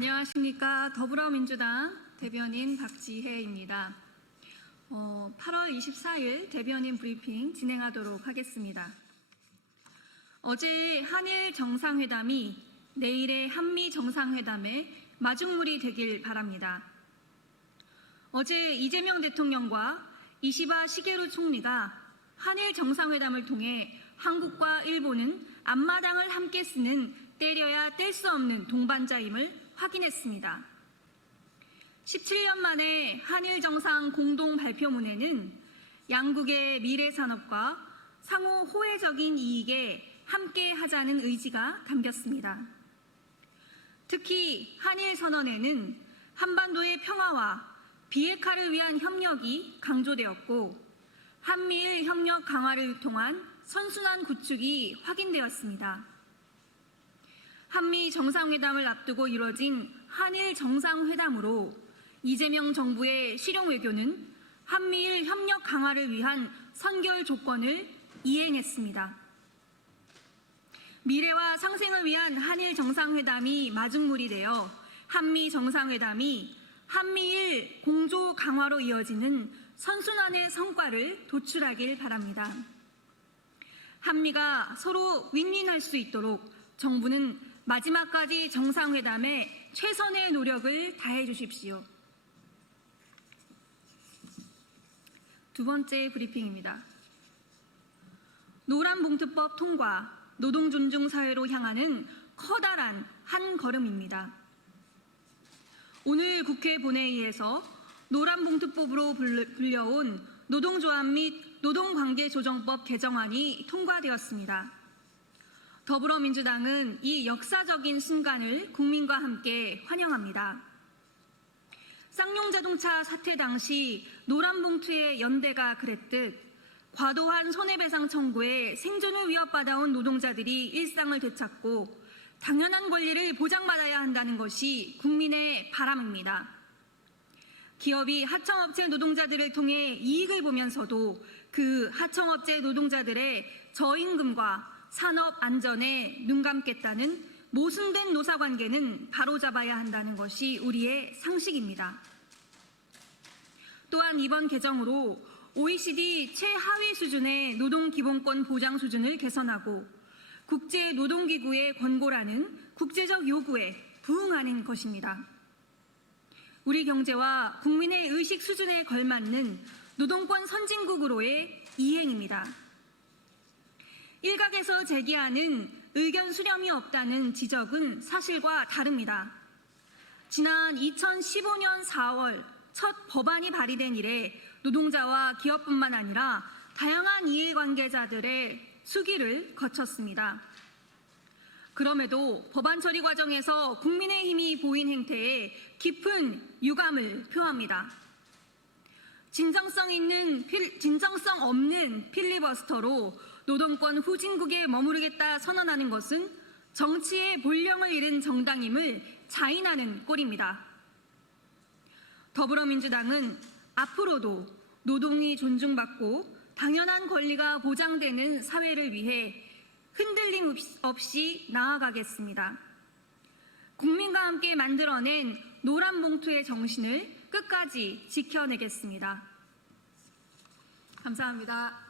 안녕하십니까. 더불어민주당 대변인 박지혜입니다. 어, 8월 24일 대변인 브리핑 진행하도록 하겠습니다. 어제 한일 정상회담이 내일의 한미 정상회담의 마중물이 되길 바랍니다. 어제 이재명 대통령과 이시바 시게루 총리가 한일 정상회담을 통해 한국과 일본은 앞마당을 함께 쓰는 때려야 뗄 수 없는 동반자임을 확인했습니다. 17년 만에 한일 정상 공동 발표문에는 양국의 미래 산업과 상호 호혜적인 이익에 함께 하자는 의지가 담겼습니다. 특히 한일 선언에는 한반도의 평화와 비핵화를 위한 협력이 강조되었고 한미일 협력 강화를 통한 선순환 구축이 확인되었습니다. 한미 정상회담을 앞두고 이뤄진 한일 정상회담으로 이재명 정부의 실용 외교는 한미일 협력 강화를 위한 선결 조건을 이행했습니다. 미래와 상생을 위한 한일 정상회담이 마중물이 되어 한미 정상회담이 한미일 공조 강화로 이어지는 선순환의 성과를 도출하길 바랍니다. 한미가 서로 윈윈할 수 있도록 정부는 마지막까지 정상회담에 최선의 노력을 다해 주십시오. 두 번째 브리핑입니다. 노란봉투법 통과, 노동존중 사회로 향하는 커다란 한 걸음입니다. 오늘 국회 본회의에서 노란봉투법으로 불려온 노동조합 및 노동관계조정법 개정안이 통과되었습니다. 더불어민주당은 이 역사적인 순간을 국민과 함께 환영합니다. 쌍용자동차 사태 당시 노란봉투의 연대가 그랬듯 과도한 손해배상 청구에 생존을 위협받아온 노동자들이 일상을 되찾고 당연한 권리를 보장받아야 한다는 것이 국민의 바람입니다. 기업이 하청업체 노동자들을 통해 이익을 보면서도 그 하청업체 노동자들의 저임금과 산업 안전에 눈 감겠다는 모순된 노사 관계는 바로잡아야 한다는 것이 우리의 상식입니다. 또한 이번 개정으로 OECD 최하위 수준의 노동기본권 보장 수준을 개선하고 국제노동기구의 권고라는 국제적 요구에 부응하는 것입니다. 우리 경제와 국민의 의식 수준에 걸맞는 노동권 선진국으로의 이행입니다. 일각에서 제기하는 의견 수렴이 없다는 지적은 사실과 다릅니다. 지난 2015년 4월 첫 법안이 발의된 이래 노동자와 기업뿐만 아니라 다양한 이해관계자들의 수기를 거쳤습니다. 그럼에도 법안 처리 과정에서 국민의힘이 보인 행태에 깊은 유감을 표합니다. 진정성 있는 진정성 없는 필리버스터로 노동권 후진국에 머무르겠다 선언하는 것은 정치의 본령을 잃은 정당임을 자인하는 꼴입니다. 더불어민주당은 앞으로도 노동이 존중받고 당연한 권리가 보장되는 사회를 위해 흔들림 없이 나아가겠습니다. 국민과 함께 만들어낸 노란 봉투의 정신을 끝까지 지켜내겠습니다. 감사합니다.